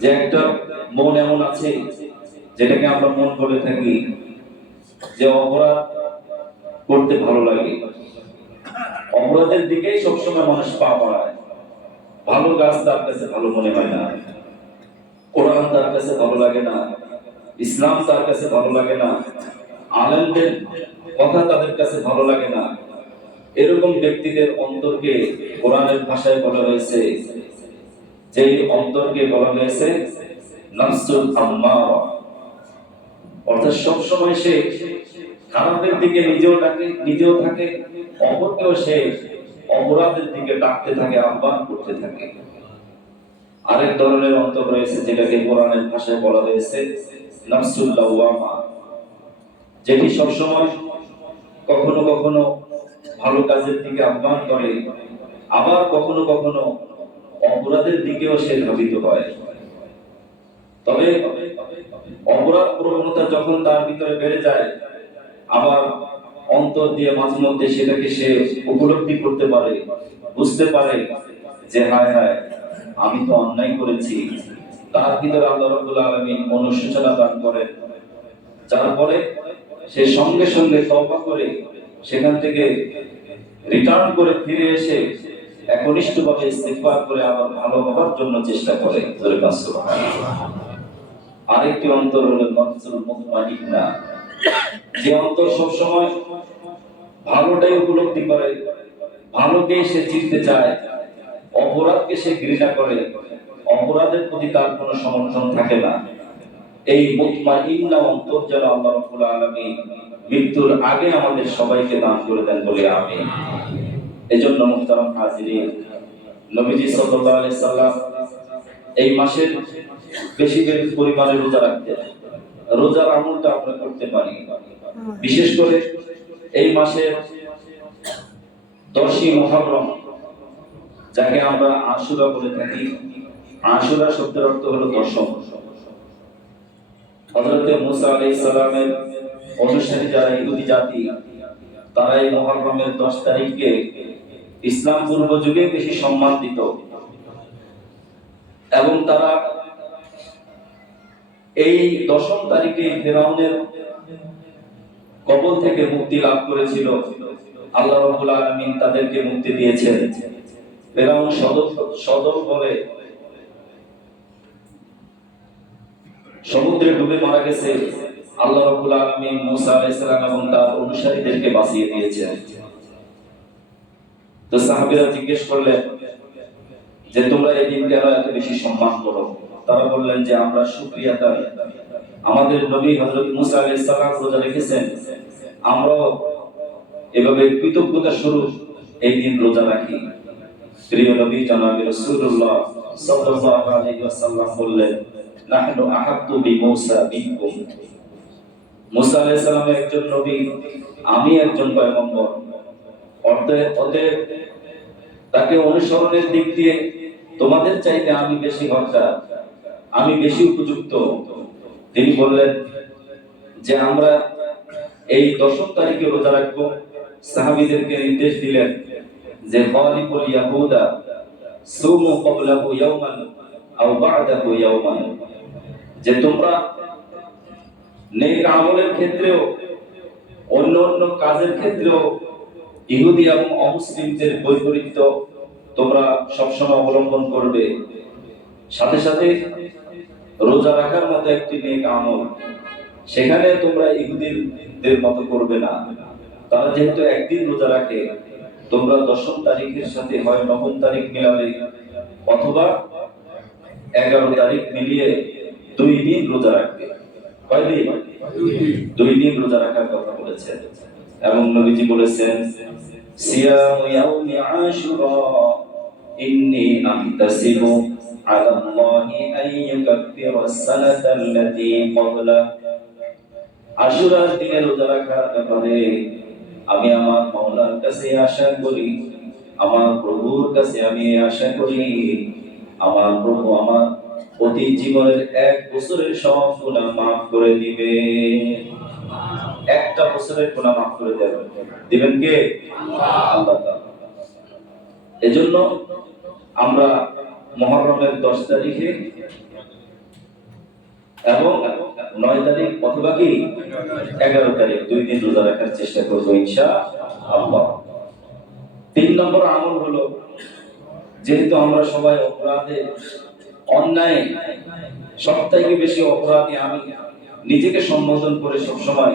যে একটা মন এমন আছে যেটাকে আমরা মন বলে থাকি যে অপরাধ করতে ভালো লাগে, অপরাধের দিকেই সবসময় মানুষ পা বাড়ায়। ভালো কাজ তার কাছে ভালো মনে হয় না, কোরআন তার কাছে ভালো লাগে না, ইসলাম তার কাছে ভালো লাগে না, আলেমদের কথা তাদের কাছে ভালো লাগে না। এরকম ব্যক্তিদের অন্তরকে কোরআনের ভাষায় বলা হয়েছে, যে অন্তরকে বলা হয়েছে নাফসুল আম্মারা। অর্থাৎ সবসময় সে খারাপের দিকে নিজেও থাকে, অপরকেও সে অপরাধের দিকে ডাকতে থাকে, আহ্বান করতে থাকে। আরেক ধরনের অন্তর রয়েছে যেটাকে কোরআনের ভাষায় বলা হয়েছে নাফসুল লাওয়ামা, যেটি সবসময় কখনো কখনো ভালো কাজের দিকে আহ্বান করে, আবার কখনো কখনো অপরাধের দিকেও সে ধাবিত হয়। তবে অপরাধ প্রবণতা যখন তার ভিতরে বেড়ে যায়, আবার অন্তর দিয়ে মাঝে মধ্যে সেটাকে সে উপলব্ধি করতে পারে, বুঝতে পারে যে হায় হায় আমি তো অন্যায় করেছি। তার ভিতরে আল্লাহ রাব্বুল আলামিন অনুশোচনা দান করেন, যার ফলে সে সঙ্গে সঙ্গে তওবা করে সেখান থেকে রিটার্ন করে ফিরে এসে একনিষ্ঠভাবে ইস্তিগফার করে আবার ভালো হওয়ার জন্য চেষ্টা করে। সুবহানাল্লাহ। আরেকটি অন্তর হলো নফসুল মুতমাইন্না, যে অন্তর সব সময় ভালোটাই উপলব্ধি করে, ভালোকে সে চিনতে চায়, অপরাধকে সে ঘৃণা করে, অপরাধের প্রতি তার কোনো সমর্থন থাকে না। এই মুতমাইন্না অন্তর যেন আল্লাহ রাব্বুল আলামিন মৃত্যুর আগে আমাদের সবাইকে দান করে দেন বলে আমিন। এজন্য মুহতারাম হাজিরিন, নবীজি সাল্লাল্লাহু আলাইহি সাল্লাম এই মাসের বেশি বেশি পরিমাণে রোজা রাখতেন। রোজার আমলটা আমরা করতে পারি, বিশেষ করে এই মাসের 10ই মুহররম, যাকে আমরা আশুরা বলে থাকি। আশুরা শব্দের অর্থ হলো দশম। হযরত মুসা আলাইহিস সালামের অনুসারী যারা ইহুদি জাতি, তারা এই মুহররমের 10 তারিখকে ইসলাম পূর্ব যুগে বেশি সম্মান দিত, এবং তারা এই 10ম তারিখে ফিরআউনের কবল থেকে মুক্তি লাভ করেছিল। আল্লাহ রাব্বুল আলামিন তাদেরকে মুক্তি দিয়েছেন। ফিরআউন সদল বলে সমুদ্রে ডুবে মারা গেছে। আল্লাহ রাব্বুল আলামিন মুসা আলাইহিস সালাম এবং তার অনুসারীদেরকে বাঁচিয়ে দিয়েছেন। তো সাহাবীরা জিজ্ঞেস করলেন যে তোমরা এই দিনকে এত বেশি সম্মান করো। তারা বললেন যে আমরা শুকরিয়া আদায়, আমাদের নবী হযরত মুসা আলাইহিস সালাম রোজা রেখেছেন, আমরা এভাবে কৃতজ্ঞতা স্বরূপ এই দিন রোজা রাখি। প্রিয় নবী জনাব রাসূলুল্লাহ সাল্লাল্লাহু আলাইহি ওয়াসাল্লাম বললেন, নাহনু আহাব্বু বিমুসা বিনকুম। মুসা আলাইহিস সালামের একজন নবী, আমি একজন পয়গম্বর। অতএব তাকে অনুসরণের দিক দিয়ে তোমাদের চাইতে আমি বেশি হকদার, আমি বেশি উপযুক্ত। তিনি বললেন যে আমরা এই 10ম তারিখে রোজা রাখবো। সাহাবীদেরকে নির্দেশ দিলেন যে খালিকুল ইয়াহুদা সুমু ক্বাবলাহু ইয়াওমান আও বা'দাহু ইয়াওমান, যে তোমরা নেক আমলের ক্ষেত্রেও অন্য কাজের ক্ষেত্রেও ইহুদি এবং অমুসলিমদের বৈপরীত্য তোমরা সবসময় অবলম্বন করবে। সাথে সাথে রোজা রাখার মতো একটি নেক আমল, সেখানে তোমরা ইহুদিদের মতো করবে না। তারা যেহেতু একদিন রোজা রাখে, তোমরা 10ম তারিখের সাথে হয় 9ম তারিখ মিলাবে, অথবা 11 তারিখ মিলিয়ে 2 দিন রোজা রাখবে। কয়দিন? 2 দিন রোজা রাখার কথা বলেছেন। এবং নবীজি বলেছেন, সিয়ামু ইয়াউমি আশুরা ইন্নী আহতাসিবু আলা আল্লাহি আন ইউকাফিরাস সানাতাল্লাতী ক্বাবলা। আশুরার দিনে রোজা রাখার ব্যাপারে আমি আমার মাওলার কাছে আশা করি, আমার প্রভুর কাছে আমি আশা করি, আমার প্রভু আমার প্রতি জীবনের 1 বছরের সব গুনাহ মাফ করে দিবে। একটা বছরের গুনাহ মাফ করে দিবেন কে? আল্লাহ তাআলা। এজন্য আমরা মুহররমের 10 তারিখে এবং 9 তারিখ অথবা কি 11 তারিখ 2 দিন রোজা রাখার চেষ্টা করব ইনশাআল্লাহ। 3 নম্বর আমল হলো, যেহেতু আমরা সবাই অপরাধে অন্যায় সবথেকে বেশি অপরাধী আমি নিজেকে সম্বোধন করে সবসময়